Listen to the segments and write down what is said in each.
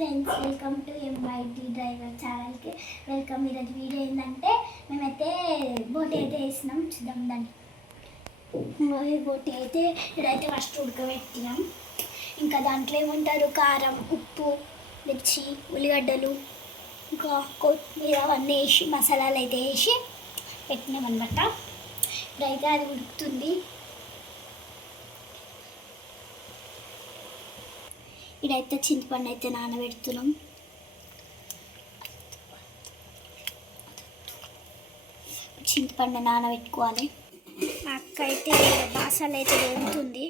Friends, welcome to ఎంవైటీ driver ఛానల్కి welcome. ఈరోజు video ఏంటంటే మేమైతే బోటి అయితే వేసినాం, చూద్దాం దాన్ని. బోటి అయితే ఇక్కడైతే ఫస్ట్ ఉడకబెట్టినాం. ఇంకా దాంట్లో ఏమంటారు, కారం, ఉప్పు, మిర్చి, ఉల్లిగడ్డలు, ఇంకా కొత్తిమీర అవన్నీ వేసి మసాలాలు అయితే వేసి పెట్టినాం అనమాట. ఇప్పుడైతే అది ఉడుకుతుంది. ఇక్కడైతే చింతపండు అయితే నానబెడుతున్నాం. చింతపండు నానబెట్టుకోవాలి. మా అక్క అయితే బాసాలు అయితే వేగుతుంది.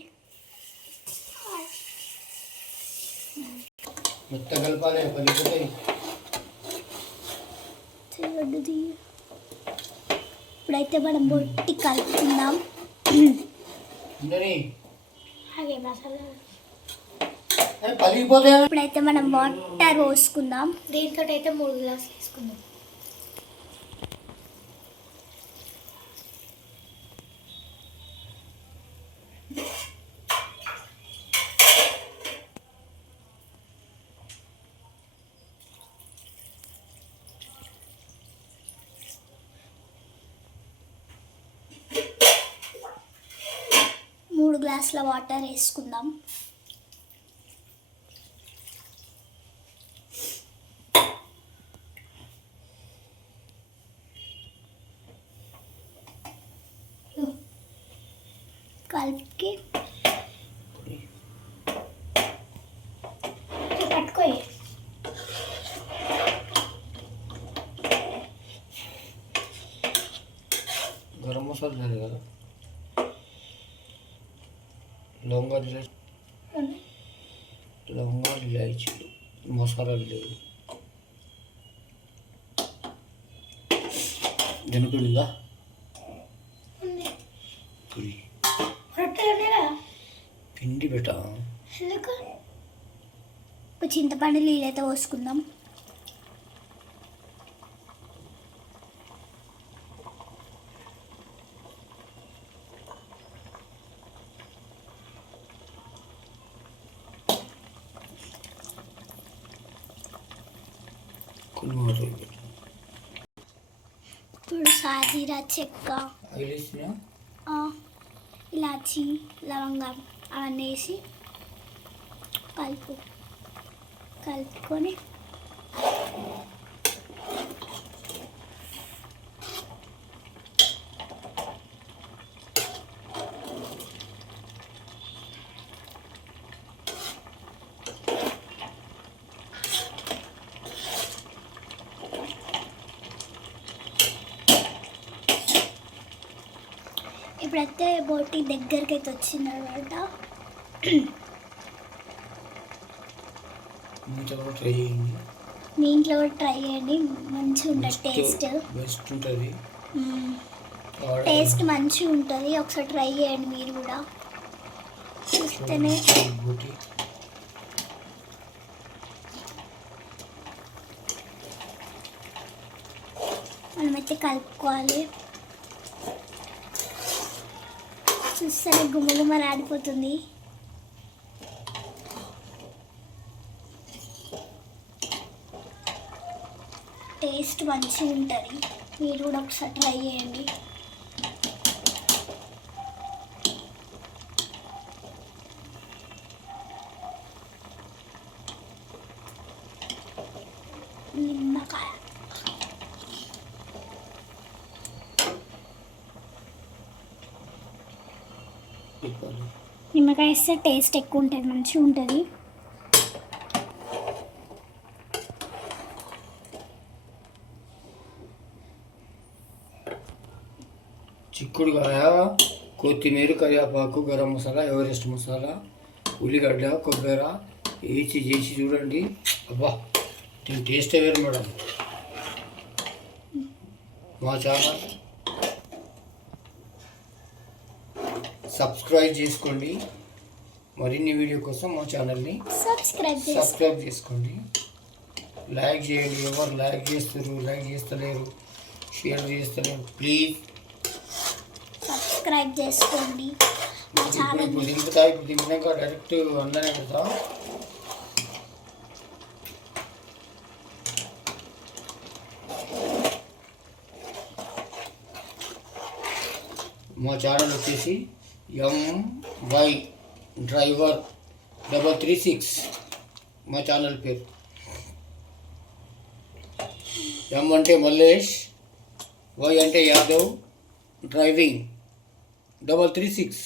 ఇప్పుడైతే మనం బొట్టి కలుపుకుందాం. ఇప్పుడైతే మనం వాటర్ పోసుకుందాం. దీంతో అయితే 3 గ్లాసులు వేసుకుందాం. గ్లాసుల వాటర్ వేసుకుందాం. కలిపి పట్టుకోయి గరం మసాలా లేదు కదా, లవంగాలు ఇలాచీలు మసాలాలు లేవు. జనపిండిగా పిండి పెట్టా. చింతపండు నీళ్ళైతే పోసుకుందాం. ఇప్పుడు సాజీరా, చెక్క, ఇలాచి, లవంగం అవన్నీ వేసి కలుపుకొని ఇప్పుడైతే బోటి దగ్గరికి అయితే వచ్చింది అనమాట. మీ ఇంట్లో కూడా ట్రై చేయండి, మంచిగా ఉంటుంది టేస్ట్ మంచిగా ఉంటుంది. ఒకసారి ట్రై చేయండి మీరు కూడా. చూస్తేనే మనమైతే కలుపుకోవాలి. చూస్తేనే గుమగుమలాడిపోతుంది. టేస్ట్ మంచిగా ఉంటుంది. మీరు కూడా ఒకసారి ట్రై చేయండి. నిమ్మకాయ వేస్తే టేస్ట్ ఎక్కువ ఉంటుంది, మంచిగా ఉంటుంది. చిక్కుడుకాయ, కొత్తిమీర, కరివేపాకు, గరం మసాలా, ఎవరెస్ట్ మసాలా, ఉల్లిగడ్డ, కొబ్బరి వేసి చేసి చూడండి. అబ్బా, దీని టేస్ట్ వేరు మేడం. మా ఛానల్ సబ్స్క్రైబ్ చేసుకోండి. మరిన్ని వీడియో కోసం మా ఛానల్ని సబ్స్క్రైబ్ చేసుకోండి. లైక్ చేయండి. ఎవరు లైక్ చేస్తలేరు, షేర్ చేస్తలేరు. ప్లీజ్ సబ్స్క్రైబ్ చేసుకోండి. ఇప్పుడు దింపుతా. ఇప్పుడు దింపినాక డైరెక్ట్ అందనే పెడతా. మా ఛానల్ వచ్చేసి MY డ్రైవర్ 336 మా ఛానల్ పేరు. M అంటే మల్లేష్, Y అంటే యాదవ్, డ్రైవింగ్ 336.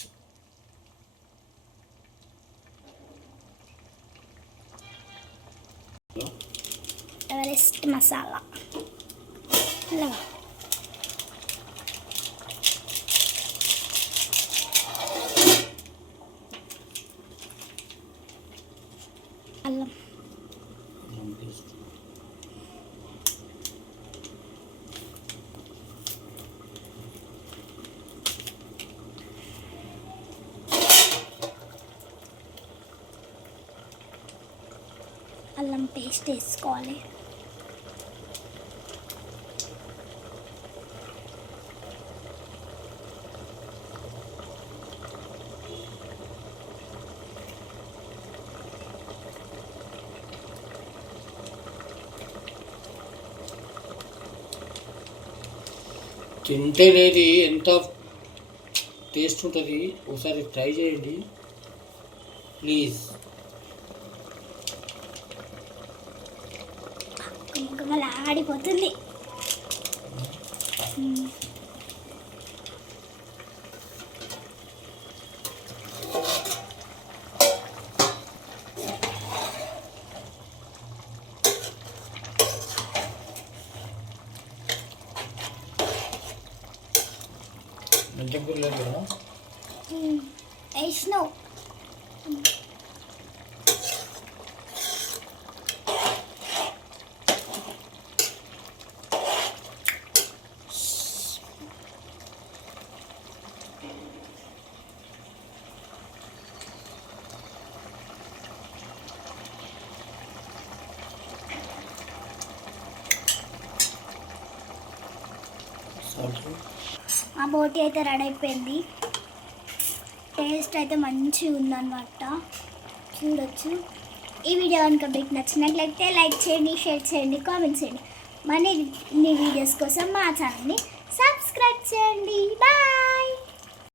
ఎవరెస్ట్ మసాలా అలా అల్లం అల్లం పేస్ట్ వేసుకోవాలి. తింటేనేది ఎంత టేస్ట్ ఉంటుంది, ఒకసారి ట్రై చేయండి ప్లీజ్. గుమ్మగుమ్మలు ఆడిపోతుంది. మంచిగా కూరలేదు కదా, వేసినావు. ఆ బోటి అయితే రెడీ అయిపోయింది. టేస్ట్ అయితే మంచిగా ఉందన్నమాట, చూడొచ్చు. ఈ వీడియో కనుక మీకు నచ్చినట్లయితే లైక్ చేయండి, షేర్ చేయండి, కామెంట్ చేయండి. మరిన్ని వీడియోస్ కోసం మా ఛానల్ని సబ్స్క్రైబ్ చేయండి. బాయ్.